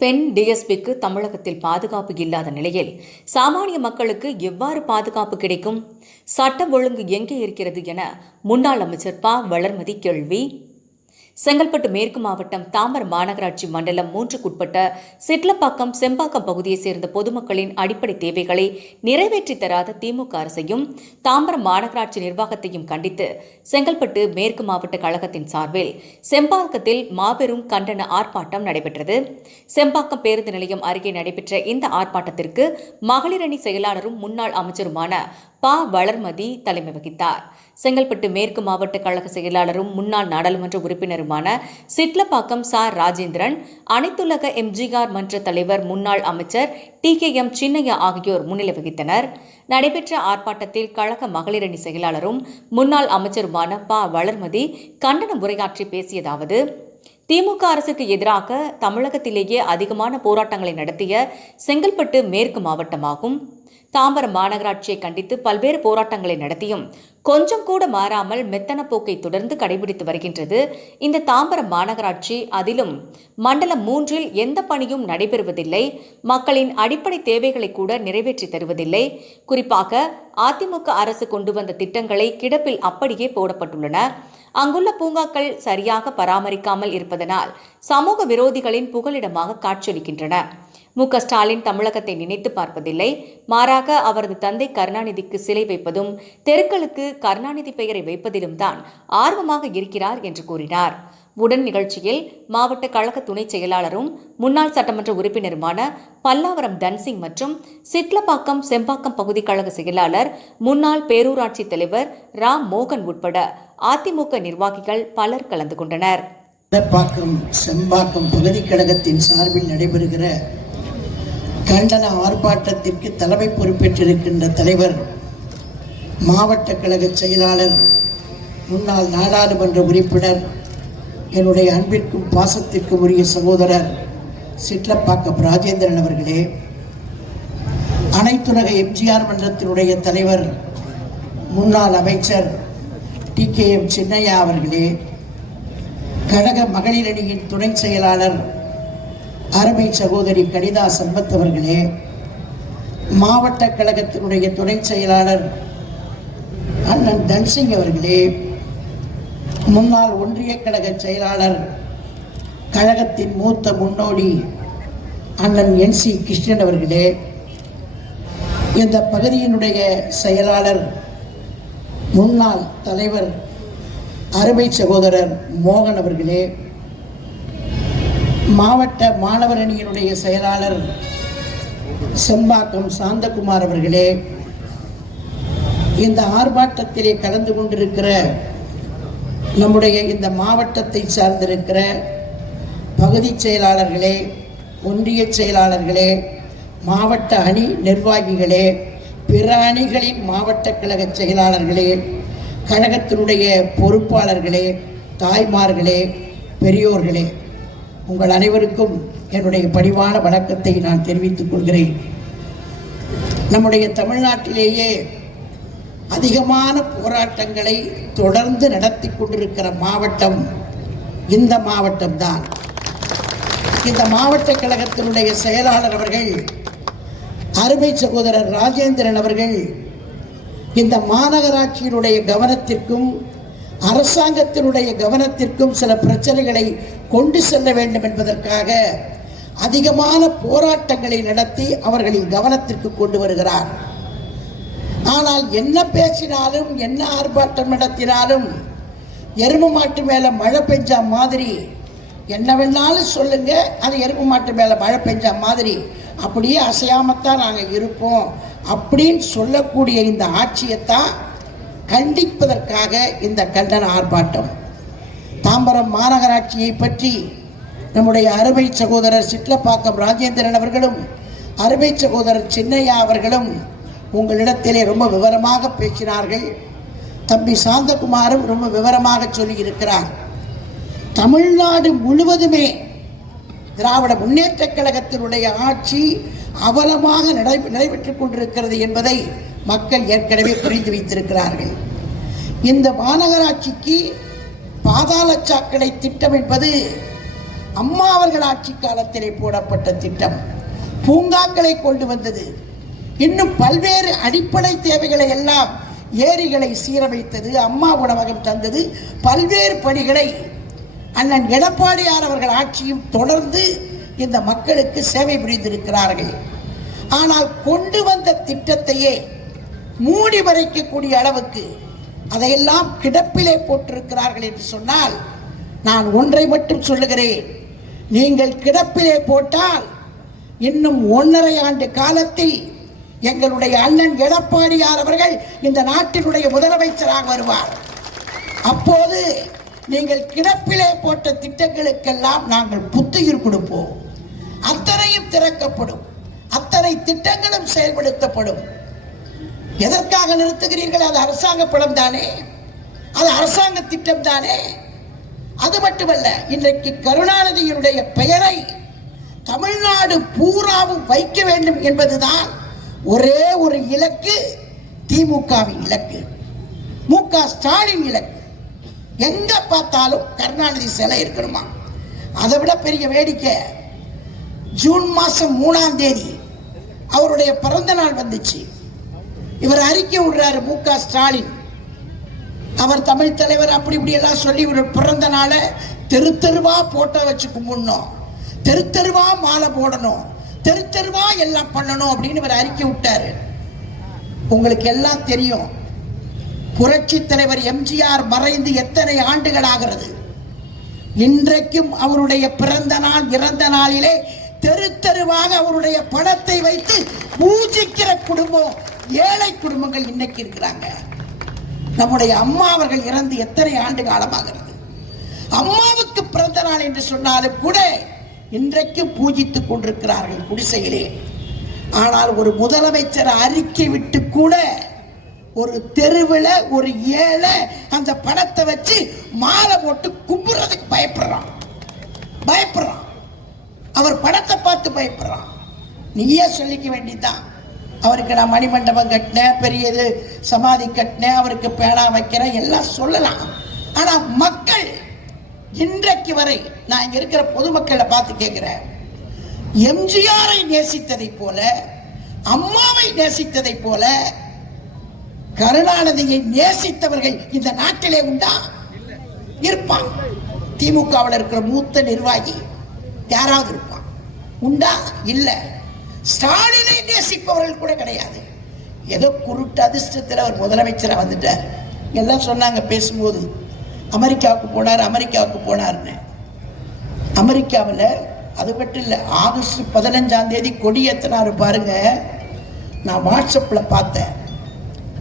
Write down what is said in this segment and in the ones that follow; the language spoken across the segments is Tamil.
பெண் டிஎஸ்பிக்கு தமிழகத்தில் பாதுகாப்பு இல்லாத நிலையில் சாமானிய மக்களுக்கு எவ்வாறு பாதுகாப்பு கிடைக்கும்? சட்டம் ஒழுங்கு எங்கே இருக்கிறது என முன்னாள் அமைச்சர் ப. வளர்மதி கேள்வி. செங்கல்பட்டு மேற்கு மாவட்டம் தாம்பரம் மாநகராட்சி மண்டலம் மூன்றுக்குட்பட்ட சிட்லப்பாக்கம் செம்பாக்கம் பகுதியைச் சேர்ந்த பொதுமக்களின் அடிப்படை தேவைகளை நிறைவேற்றித் தராத திமுக அரசையும் தாம்பரம் மாநகராட்சி நிர்வாகத்தையும் கண்டித்து செங்கல்பட்டு மேற்கு மாவட்ட கழகத்தின் சார்பில் செம்பாக்கத்தில் மாபெரும் கண்டன ஆர்ப்பாட்டம் நடைபெற்றது. செம்பாக்கம் பேருந்து நிலையம் அருகே நடைபெற்ற இந்த ஆர்ப்பாட்டத்திற்கு மகளிரணி செயலாளரும் முன்னாள் அமைச்சருமான ப. வளர்மதி தலைமை வகித்தார். செங்கல்பட்டு மேற்கு மாவட்ட கழக செயலாளரும் முன்னாள் நாடாளுமன்ற உறுப்பினருமான சிட்லப்பாக்கம் சார் ராஜேந்திரன் அனைத்துலக எம்ஜிஆர் மன்ற தலைவர் முன்னாள் அமைச்சர் டி. கே. எம். சின்னையா ஆகியோர் முன்னிலை வகித்தனர். நடைபெற்ற ஆர்ப்பாட்டத்தில் கழக மகளிரணி செயலாளரும் முன்னாள் அமைச்சருமான ப. வளர்மதி கண்டன உரையாற்றி பேசியதாவது திமுக அரசுக்கு எதிராக தமிழகத்திலேயே அதிகமான போராட்டங்களை நடத்திய செங்கல்பட்டு மேற்கு மாவட்டமாகும். தாம்பரம் மாநகராட்சியை கண்டித்து பல்வேறு போராட்டங்களை நடத்தியும் கொஞ்சம் கூட மாறாமல் மெத்தன போக்கை தொடர்ந்து கடைபிடித்து வருகின்றது. இந்த தாம்பரம் மாநகராட்சி அதிலும் மண்டலம் மூன்றில் எந்த பணியும் நடைபெறுவதில்லை. மக்களின் அடிப்படை தேவைகளை கூட நிறைவேற்றி தருவதில்லை. குறிப்பாக அதிமுக அரசு கொண்டு வந்த திட்டங்களை கிடப்பில் அப்படியே போடப்பட்டுள்ளன. அங்குள்ள பூங்காக்கள் சரியாக பராமரிக்காமல் இருப்பதனால் சமூக விரோதிகளின் புகலிடமாக காட்சியளிக்கின்றன. மு ஸ்டாலின் தமிழகத்தை நினைத்து பார்ப்பதில்லை. மாறாக அவரது தந்தை கருணாநிதிக்கு சிலை வைப்பதும் தெருக்களுக்கு கருணாநிதி பெயரை வைப்பதிலும் தான் ஆர்வமாக இருக்கிறார் என்று கூறினார். உடன் நிகழ்ச்சியில் மாவட்ட கழக துணைச் செயலாளரும் முன்னாள் சட்டமன்ற உறுப்பினருமான பல்லாவரம் தன்சிங் மற்றும் சிட்லப்பாக்கம் செம்பாக்கம் பகுதி கழக செயலாளர் முன்னாள் பேரூராட்சி தலைவர் ராம் மோகன் உட்பட அதிமுக நிர்வாகிகள் பலர் கலந்து கொண்டனர். செம்பாக்கம் பகுதி கழகத்தின் சார்பில் நடைபெறுகிற கண்டன ஆர்ப்பாட்டத்திற்கு தலைமை பொறுப்பேற்றிருக்கின்ற தலைவர் மாவட்ட கழக செயலாளர் முன்னாள் நாடாளுமன்ற உறுப்பினர் என்னுடைய அன்பிற்கும் பாசத்திற்கும் உரிய சகோதரர் சிட்லப்பாக்கம் ராஜேந்திரன் அவர்களே அனைத்துலக எம்ஜிஆர் மன்றத்தினுடைய தலைவர் முன்னாள் அமைச்சர் டி கே எம் சின்னையா அவர்களே கழக மகளிர் அணியின் துணை செயலாளர் அருமை சகோதரி கனிதா சம்பத் அவர்களே மாவட்ட கழகத்தினுடைய துணை செயலாளர் அண்ணன் தன்சிங் அவர்களே முன்னாள் ஒன்றிய கழக செயலாளர் கழகத்தின் மூத்த முன்னோடி அண்ணன் என் சி கிருஷ்ணன் அவர்களே இந்த பகுதியினுடைய செயலாளர் முன்னாள் தலைவர் அருமை சகோதரர் மோகன் அவர்களே மாவட்ட மாணவர் அணியினுடைய செயலாளர் செம்பாக்கம் சாந்தகுமார் அவர்களே இந்த ஆர்ப்பாட்டத்திலே கலந்து கொண்டிருக்கிற நம்முடைய இந்த மாவட்டத்தை சார்ந்திருக்கிற பகுதி செயலாளர்களே ஒன்றிய செயலாளர்களே மாவட்ட அணி நிர்வாகிகளே பிற அணிகளின் மாவட்ட கழக செயலாளர்களே கழகத்தினுடைய பொறுப்பாளர்களே தாய்மார்களே பெரியோர்களே உங்கள் அனைவருக்கும் என்னுடைய பணிவான வணக்கத்தை நான் தெரிவித்துக் கொள்கிறேன். நம்முடைய தமிழ்நாட்டிலேயே அதிகமான போராட்டங்களை தொடர்ந்து நடத்தி கொண்டிருக்கிற மாவட்டம் இந்த மாவட்டம்தான். இந்த மாவட்ட கழகத்தினுடைய செயலாளர் அவர்கள் அருமை சகோதரர் ராஜேந்திரன் அவர்கள் இந்த மாநகராட்சியினுடைய கவனத்திற்கும் அரசாங்கத்தினுடைய கவனத்திற்கும் சில பிரச்சனைகளை கொண்டு செல்ல வேண்டும் என்பதற்காக அதிகமான போராட்டங்களை நடத்தி அவர்களின் கவனத்திற்கு கொண்டு வருகிறார். ஆனால் என்ன பேசினாலும் என்ன ஆர்ப்பாட்டம் நடத்தினாலும் எருமை மாட்டு மேலே மழை பெஞ்சா மாதிரி என்ன வேணாலும் சொல்லுங்க அது எருமை மாட்டு மேலே மழை பெஞ்சா மாதிரி அப்படியே அசையாமத்தான் நாங்கள் இருப்போம் அப்படின்னு சொல்லக்கூடிய இந்த ஆட்சியைத்தான் கண்டிப்பதற்காக இந்த கண்டன ஆர்ப்பாட்டம். தாம்பரம் மாநகராட்சியை பற்றி நம்முடைய அருமை சகோதரர் சிட்லப்பாக்கம் ராஜேந்திரன் அவர்களும் அருமை சகோதரர் சின்னையா அவர்களும் உங்களிடத்திலே ரொம்ப விவரமாக பேசினார்கள். தம்பி சாந்தகுமாரும் ரொம்ப விவரமாக சொல்லியிருக்கிறார். தமிழ்நாடு முழுவதுமே திராவிட முன்னேற்றக் கழகத்தினுடைய ஆட்சி அவலமாக நடை நடைபெற்றுக் கொண்டிருக்கிறது என்பதை மக்கள் ஏற்கனவே புரிந்து வைத்திருக்கிறார்கள். இந்த மாநகராட்சிக்கு பாதாள சாக்கடை திட்டம் என்பது அம்மா அவர்கள் ஆட்சி காலத்திலே போடப்பட்ட திட்டம். பூங்காக்களை கொண்டு வந்தது. இன்னும் பல்வேறு அடிப்படை தேவைகளை எல்லாம் ஏரிகளை சீரமைத்தது அம்மா உணவகம் தந்தது பல்வேறு பணிகளை அண்ணன் எடப்பாடியார் அவர்கள் ஆட்சியும் தொடர்ந்து இந்த மக்களுக்கு சேவை புரிந்திருக்கிறார்கள். ஆனால் கொண்டு வந்த திட்டத்தையே மூடி மறைக்கக்கூடிய அளவுக்கு அதையெல்லாம் கிடப்பிலே போட்டிருக்கிறார்கள் என்று சொன்னால் நான் ஒன்றை மட்டும் சொல்லுகிறேன். நீங்கள் கிடப்பிலே போட்டால் இன்னும் ஒன்றரை ஆண்டு காலத்தில் எங்களுடைய அண்ணன் எடப்பாடியார் அவர்கள் இந்த நாட்டினுடைய முதலமைச்சராக வருவார். அப்போது நீங்கள் கிடப்பிலே போட்ட திட்டங்களுக்கெல்லாம் நாங்கள் புத்துயிர் கொடுப்போம். அத்தனையும் திறக்கப்படும். அத்தனை திட்டங்களும் செயல்படுத்தப்படும். எதற்காக நிறுத்துகிறீர்கள்? அது அரசாங்க படம் தானே. அது அரசாங்க திட்டம் தானே. அது மட்டுமல்ல இன்றைக்கு கருணாநிதியினுடைய பெயரை தமிழ்நாடு பூராவும் வைக்க வேண்டும் என்பதுதான் ஒரே ஒரு இலக்கு திமுகவின் இலக்கு மு க ஸ்டாலின் இலக்கு. எங்க பார்த்தாலும் கருணாநிதி சிலை இருக்கணுமா? அதை விட பெரிய வேடிக்கை ஜூன் மாசம் மூணாம் தேதி அவருடைய பிறந்த நாள் வந்துச்சு. இவர் அறிக்கை விடுறாரு மு க ஸ்டாலின். அவர் தமிழ் தலைவர் அப்படி இப்படி எல்லாம் சொல்லி இவர் பிறந்த நாளை தெரு தெருவா போட்டோ வச்சு கும்பிடணும். தெரு தெருவா மாலை போடணும். தெரு தெருவா எல்லாம் பண்ணணும் அப்படின்னு இவர் அறிக்கை விட்டாரு. உங்களுக்கு எல்லாம் தெரியும். புரட்சி தலைவர் எம்ஜிஆர் மறைந்து எத்தனை ஆண்டுகள் ஆகிறது? இன்றைக்கும் அவருடைய பிறந்த நாள் இறந்த நாளிலே தெரு தெருவாக அவருடைய படத்தை வைத்து பூஜிக்கிற குடும்பம் ஏழை குடும்பங்கள் இன்னைக்கு இருக்கிறாங்க. நம்முடைய அம்மா அவர்கள் இறந்து எத்தனை ஆண்டு காலமாகிறது? அம்மாவுக்கு பிறந்த நாள் என்று சொன்னாலும் கூட இன்றைக்கு பூஜித்துக் கொண்டிருக்கிறார்கள் குடிசையிலே. ஆனால் ஒரு முதலமைச்சர் அறிக்கை விட்டு கூட ஒரு தெருவில் ஒரு ஏழை அந்த படத்தை வச்சு மாலை போட்டு கும்புறதுக்கு பயப்படுறான். பயப்படுறான். அவர் படத்தை பார்த்து பயப்படுறான். நீயே சொல்லிக்க வேண்டியதுதான். அவருக்கு நான் மணிமண்டபம் கட்டினேன் பெரிய இது சமாதி கட்டினேன் அவருக்கு பேனா வைக்கிறேன் எல்லாம் சொல்லலாம். ஆனால் மக்கள் இன்றைக்கு வரை நான் இங்க இருக்கிற பொதுமக்களை பார்த்து கேட்கிறேன். எம்ஜிஆரை நேசித்ததை போல அம்மாவை நேசித்ததை போல கருணாநிதியை நேசித்தவர்கள் இந்த நாட்டிலே உண்டா? இருப்பான் திமுகவில் இருக்கிற மூத்த நிர்வாகி யாராவது இருப்பான் உண்டா? இல்லை. ஸ்டாலினை நேசிப்பவர்கள் கூட கிடையாது. ஏதோ குருட்டு அதிர்ஷ்டத்தில் அவர் முதலமைச்சராக வந்துட்டார். எல்லாம் சொன்னாங்க பேசும்போது அமெரிக்காவுக்கு போனார் அமெரிக்காவுக்கு போனார்னு அமெரிக்காவில் அது மட்டும் இல்லை ஆகஸ்ட் பதினஞ்சாம் தேதி கொடியேற்றினாரு பாருங்க. நான் வாட்ஸ்அப்பில் பார்த்தேன்.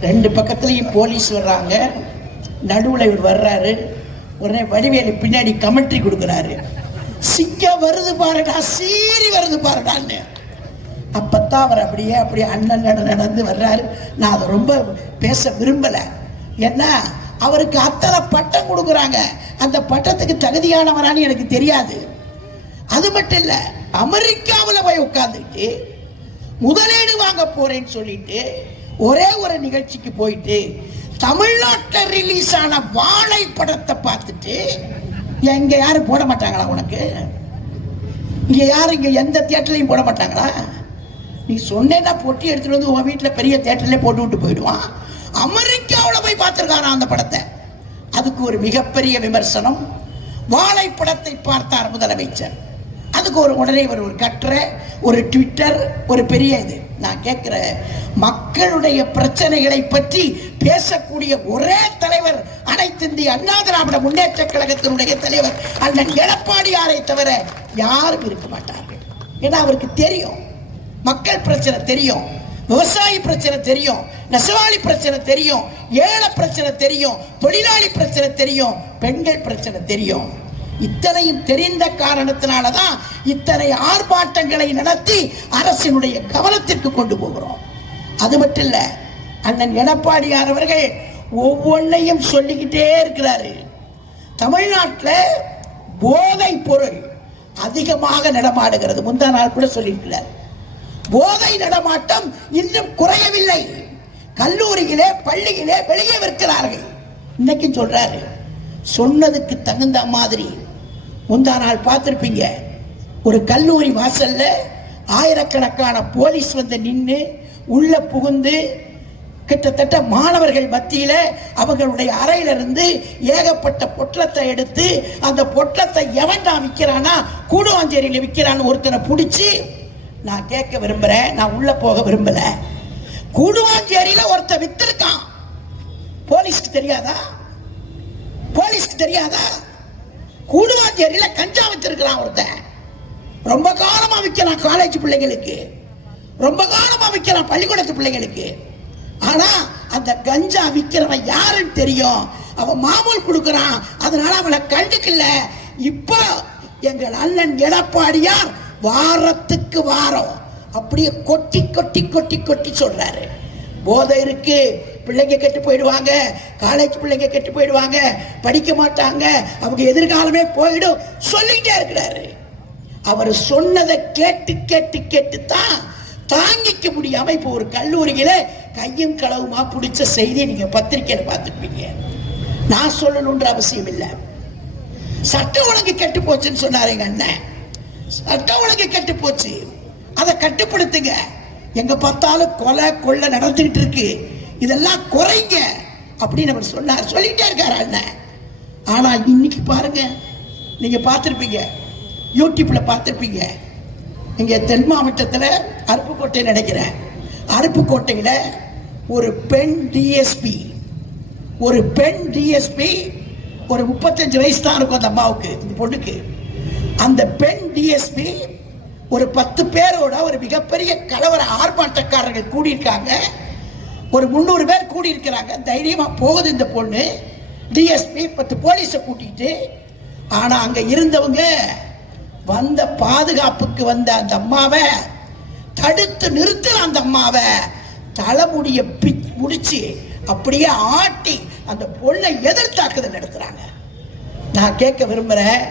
ரெண்டு பக்கத்துலேயும் போலீஸ் வர்றாங்க. நடுவில் இவர் வர்றாரு. உடனே வடிவேலு பின்னாடி கமெண்ட்ரி கொடுக்குறாரு. சிக்க வருது பாருடா சீறி வருது பாருடான்னு. அப்பத்தான் அவர் அப்படியே அப்படியே அண்ணன் நடந்து வர்றாரு. நான் அதை ரொம்ப பேச விரும்பலை. ஏன்னா அவருக்கு அத்தனை பட்டம் கொடுக்குறாங்க. அந்த பட்டத்துக்கு தகுதியானவரான்னு எனக்கு தெரியாது. அது மட்டும் இல்லை அமெரிக்காவில் போய் உட்காந்துட்டு முதலீடு வாங்க போறேன்னு சொல்லிட்டு ஒரே ஒரு நிகழ்ச்சிக்கு போயிட்டு தமிழ்நாட்டில் ரிலீஸ் ஆன வாழை படத்தை பார்த்துட்டு எங்க யாரும் போட மாட்டாங்களா உனக்கு? இங்க யாரும் இங்க எந்த தியேட்டர்லையும் போட மாட்டாங்களா? நீ சொன்னேன்னா பொட்டி எடுத்துட்டு வந்து உன் வீட்டில் பெரிய தேட்டர்லேயே போட்டு விட்டு போயிடுவான். அமெரிக்காவில் போய் பார்த்துருக்காராம் அந்த படத்தை. அதுக்கு ஒரு மிகப்பெரிய விமர்சனம். வாழை படத்தை பார்த்தார் முதலமைச்சர். அதுக்கு ஒரு உடனே ஒரு ஒரு கட்டுரை ஒரு ட்விட்டர் ஒரு பெரிய இது. நான் கேட்குற மக்களுடைய பிரச்சனைகளை பற்றி பேசக்கூடிய ஒரே தலைவர் அனைத்து இந்திய அண்ணா திராவிட முன்னேற்ற கழகத்தினுடைய தலைவர் அண்ணன் எடப்பாடியாரை தவிர யாரும் இருக்க மாட்டார்கள். ஏன்னா அவருக்கு தெரியும். மக்கள் பிரச்சனை தெரியும் விவசாயி பிரச்சனை தெரியும் நெசவாளி பிரச்சனை தெரியும் ஏழை பிரச்சனை தெரியும் தொழிலாளி பிரச்சனை தெரியும் பெண்கள் பிரச்சனை தெரியும். இத்தனையும் தெரிந்த காரணத்தினால தான் இத்தனை ஆர்ப்பாட்டங்களை நடத்தி அரசினுடைய கவனத்திற்கு கொண்டு போகிறோம். அது மட்டும் இல்லை அண்ணன் எடப்பாடியார் அவர்கள் ஒவ்வொன்றையும் சொல்லிக்கிட்டே இருக்கிறாரு. தமிழ்நாட்டில் போதை பொருள் அதிகமாக நடமாடுகிறது. முந்தா நாள் கூட சொல்லியிருக்கிறார். போதை நடமாட்டம் இன்னும் குறையவில்லை. கல்லூரியிலே பள்ளியிலே வெளியே விற்கிறார்கள் இன்னைக்கு சொல்றாரு சொன்னதுக்கு தகுந்த மாதிரி. முந்தா நாள் பார்த்துருப்பீங்க ஒரு கல்லூரி வாசல்ல ஆயிரக்கணக்கான போலீஸ் வந்து நின்று உள்ள புகுந்து கிட்டத்தட்ட மாணவர்கள் மத்தியில் அவர்களுடைய அறையிலிருந்து ஏகப்பட்ட பொட்டலத்தை எடுத்து அந்த பொட்டலத்தை எவன்டா விற்கிறானா கூடுவாஞ்சேரியில் விற்கிறான்னு ஒருத்தனை பிடிச்சி நான் கேட்க விரும்புறேன் நான் உள்ள போக விரும்பல. கூடுவாஞ்சேரியில ஒருத்தன் வித்திருக்கான். போலீஸ்க்கு தெரியாதா? போலீஸ்க்கு தெரியாதா? கூடுவாஞ்சேரியில கஞ்சா வச்சிருக்கிறான் ஒருத்தன். ரொம்ப காலமா விற்கிறான் காலேஜ் பிள்ளைங்களுக்கு. ரொம்ப காலமா விற்கிறான் பள்ளிக்கூடத்து பிள்ளைங்களுக்கு. ஆனா அந்த கஞ்சா விற்கிறவன் யாருன்னு தெரியும். அவன் மாமூல் கொடுக்கறான். அதனால அவனை கண்டுக்கல. இப்போ எங்கள் அண்ணன் எடப்பாடியார் வாரத்துக்கு வாரம் அப்படியே கொட்டி கொட்டி கொட்டி கொட்டி சொல்றாரு. போதை இருக்கு பிள்ளைங்க கெட்டு போயிடுவாங்க காலேஜ் பிள்ளைங்க கெட்டு போயிடுவாங்க படிக்க மாட்டாங்க அவங்க எதிர்காலமே போயிடும் சொல்லிகிட்டே இருக்கிறாரு. அவர் சொன்னதை கேட்டு கேட்டு கேட்டு தான் தாங்கிக்க முடியாம இப்போ ஒரு கல்லூரியில கையும் களவுமா பிடிச்ச செய்தியை நீங்க பத்திரிக்கையில பார்த்துருப்பீங்க. நான் சொல்லணுன்ற அவசியம் இல்லை. சட்டம் ஒழுங்கு கெட்டு போச்சுன்னு சொன்னாரு எங்க அண்ணன். சட்ட ஒழுங்கு கெட்டு போச்சு. அதை கட்டுப்படுத்துங்க. எங்க பார்த்தாலும் கொலை கொள்ளை நடந்துகிட்டு இருக்கு. இதெல்லாம் குறைங்க. அப்படின்னு அவர் சொன்னார். சொல்லிட்டே இருக்கார் அண்ணன் ஆனா இன்னைக்கு பாருங்க. நீங்க பார்த்துருப்பீங்க. யூடியூப்ல பார்த்துருப்பீங்க. இங்க தென் மாவட்டத்தில் அருப்புக்கோட்டை நினைக்கிறேன். அருப்புக்கோட்டையில் ஒரு பெண் டிஎஸ்பி ஒரு பெண் டிஎஸ்பி ஒரு முப்பத்தஞ்சு வயசு தான் இருக்கும் அந்த அம்மாவுக்கு இந்த பொண்ணுக்கு. அந்த பெண் டிஎஸ்பி ஒரு பத்து பேரோட ஒரு மிகப்பெரிய கலவர ஆர்ப்பாட்டக்காரர்கள் கூடியிருக்காங்க. ஒரு முந்நூறு பேர் கூடியிருக்கிறாங்க. தைரியமா போகுது இந்த பொண்ணு. டிஎஸ்பி பத்து போலீஸை கூட்டிட்டு ஆனா அங்க இருந்தவங்க வந்த பாதுகாப்புக்கு வந்த அந்த அம்மாவை தடுத்து நிறுத்தின அந்த அம்மாவை தலைமுடிய பி முடிச்சு அப்படியே ஆட்டி அந்த பொண்ணை எதிர்த்தாக்குதல் நடத்துறாங்க. நான் கேட்க விரும்புறேன்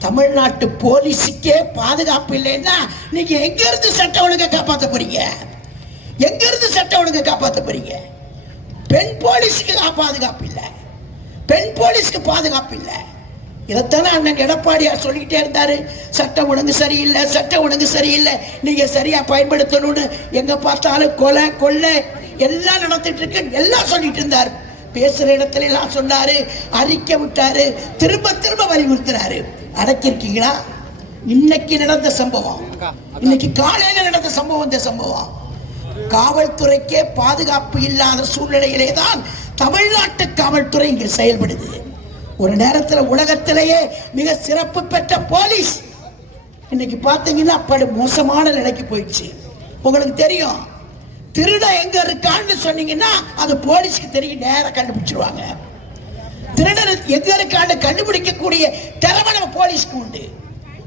தமிழ்நாட்டு போலீஸுக்கே பாதுகாப்பு இல்லைன்னா நீங்க எங்க இருந்து சட்ட ஒழுங்கை காப்பாற்ற போறீங்க? எங்க இருந்து சட்ட ஒழுங்கை காப்பாற்ற போறீங்க? பெண் போலீஸுக்கு பாதுகாப்பு இல்லை. பெண் போலீஸ்க்கு பாதுகாப்பு இல்லை. இதைத்தானே அண்ணன் எடப்பாடியார் சொல்லிக்கிட்டே இருந்தாரு. சட்டம் ஒழுங்கு சரியில்லை சட்டம் ஒழுங்கு சரியில்லை. நீங்க சரியா பயன்படுத்தணும்னு எங்க பார்த்தாலும் கொலை கொள்ளை எல்லாம் நடத்திட்டு இருக்கு. எல்லாம் சொல்லிட்டு இருந்தார். பேசுற இடத்துல எல்லாம் சொன்னாரு. அறிக்கை விட்டாரு. திரும்ப திரும்ப வலியுறுத்துறாரு. அடக்கியிருக்கீங்களா? இன்னைக்கு நடந்த சம்பவம். இன்னைக்கு காலையில நடந்த சம்பவம் இந்த சம்பவம். காவல்துறைக்கே பாதுகாப்பு இல்லாத சூழ்நிலையிலே தான் தமிழ்நாட்டு காவல்துறை இங்கே செயல்படுது. ஒரு நேரத்தில் உலகத்திலேயே மிக சிறப்பு பெற்ற போலீஸ் இன்னைக்கு பார்த்தீங்கன்னா அப்படி மோசமான நிலைக்கு போயிடுச்சு. உங்களுக்கு தெரியும் திருடன் எங்க இருக்கான்னு சொன்னீங்கன்னா அது போலீஸ்க்கு தெரியும் நேரம் கண்டுபிடிச்சிருவாங்க. திருடன் எதிர்காண்டு கண்டுபிடிக்கக்கூடிய திறமை நம்ம போலீஸ்க்கு உண்டு.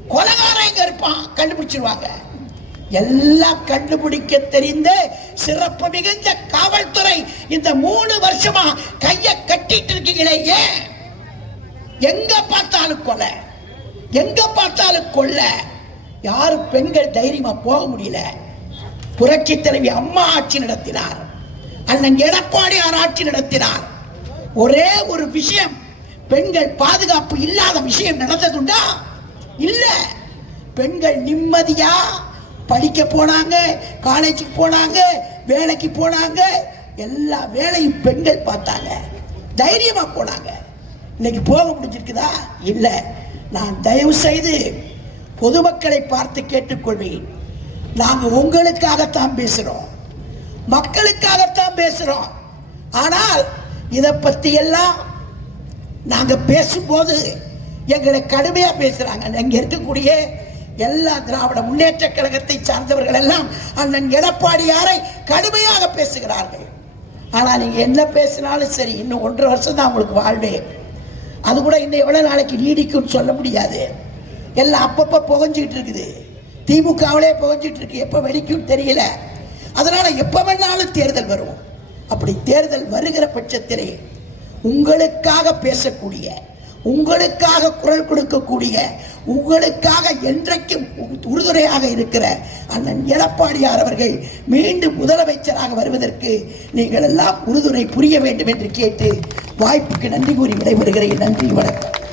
கொலகாரன் எங்க இருப்பான்? கண்டுபிடிச்சிருவாங்க. எல்லாம் கண்டுபிடிக்க தெரிந்த சிறப்பு மிகுந்த காவல்துறை இந்த மூணு வருஷமா கைய கட்டிட்டு இருக்கீங்களே ஏன்? எங்க பார்த்தாலும் கொலை. எங்க பார்த்தாலும் கொல்ல யாரு பெண்கள் தைரியமா போக முடியல. புரட்சி தலைவி அம்மா ஆட்சி நடத்தினார். அண்ணன் எடப்பாடியார் ஆட்சி நடத்தினார். ஒரே ஒரு விஷயம். பெண்கள் பாதுகாப்பு இல்லாத விஷயம் நடந்ததுண்டா? இல்ல. பெண்கள் நிம்மதியா படிக்க போனாங்க காலேஜுக்கு போனாங்க வேலைக்கு போனாங்க எல்லா வேலையும் பெண்கள் பார்த்தாங்க. தைரியமா போனாங்க. இன்னைக்கு போக முடிஞ்சிருக்குதா? இல்ல. நான் தயவு செய்து பொதுமக்களை பார்த்து கேட்டுக்கொள்வேன். நாங்கள் உங்களுக்காகத்தான் பேசுகிறோம் மக்களுக்காகத்தான் பேசுகிறோம் ஆனால் இதை பற்றியெல்லாம் எல்லாம் பேசும்போது எங்களை கடுமையாக பேசுகிறாங்க இங்கே இருக்கக்கூடிய எல்லா திராவிட முன்னேற்ற கழகத்தை சார்ந்தவர்கள் எல்லாம் அண்ணன் எடப்பாடியாரை கடுமையாக பேசுகிறார்கள். ஆனால் நீங்கள் என்ன பேசினாலும் சரி இன்னும் ஒன்றரை வருஷம் தான் உங்களுக்கு வாழ்வே. அது கூட இன்னும் எவ்வளோ நாளைக்கு நீடிக்கும்னு சொல்ல முடியாது. எல்லாம் அப்பப்போ புகஞ்சிக்கிட்டு இருக்குது. திமுகவிலே புகஞ்சிட்டு இருக்கு. எப்போ வெடிக்கும்னு தெரியல. அதனால் எப்போ வேணாலும் தேர்தல் வரும். அப்படி தேர்தல் வருகிற பட்சத்திலே உங்களுக்காக பேசக்கூடிய உங்களுக்காக குரல் கொடுக்கக்கூடிய உங்களுக்காக என்றைக்கும் உறுதுணையாக இருக்கிற அண்ணன் எடப்பாடியார் அவர்கள் மீண்டும் முதலமைச்சராக வருவதற்கு நீங்கள் எல்லாம் உறுதுணை புரிய வேண்டும் என்று கேட்டு வாய்ப்புக்கு நன்றி கூறி விடைபெறுகிறேன். நன்றி வணக்கம்.